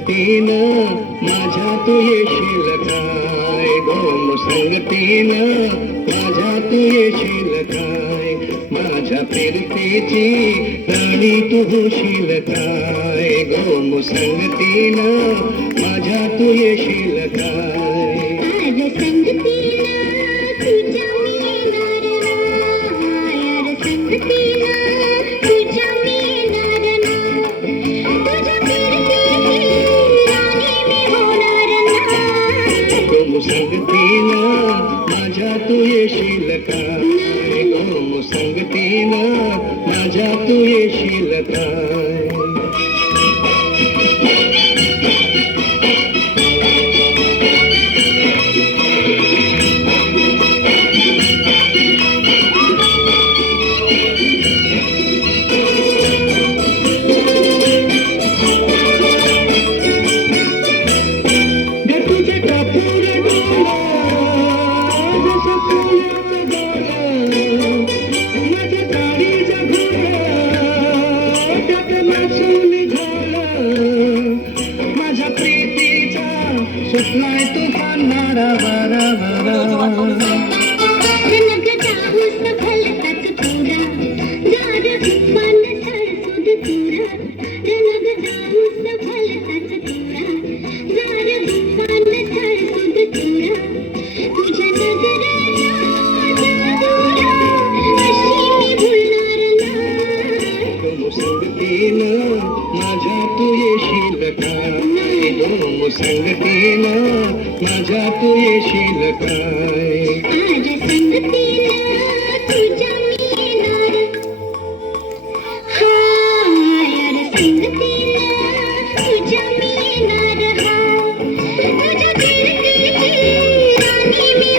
संगतीनं माझ्या तू येशील काय गो संगतीनं माझ्या तू येशील काय माझ्या फिरतीची राणी तू होशील काय गो संगतीनं माझ्या तू येशील काय आज संगतीनं तुझ्या मी येणार यार संगतीनं तुझ्या मी येणार तुझ्या फिरतीची राणी मी होणार गो संगतीनं माझ्या तू येशील काय गो संगतीनं माझ्या तू येशील काय माझ्या प्रीतीचा सुटलाय तुफान मारा बारा बारा जनक जाऊस भलताच पुरा जार भिपान सरसुद तुरा जनक जाऊस भलताच पुरा जार भिपान सरसुद तुरा तुझ्या नजरेला जादूरा अशी मी भुलणार गो संगतीनं माझ्या तू येशील काय गो संगतीनं माझ्या तू येशील काय आज संगतीनं तुझ्या मी येणार यार संगतीनं तुझ्या मी येणार तुझ्या फिरतीची राणी मी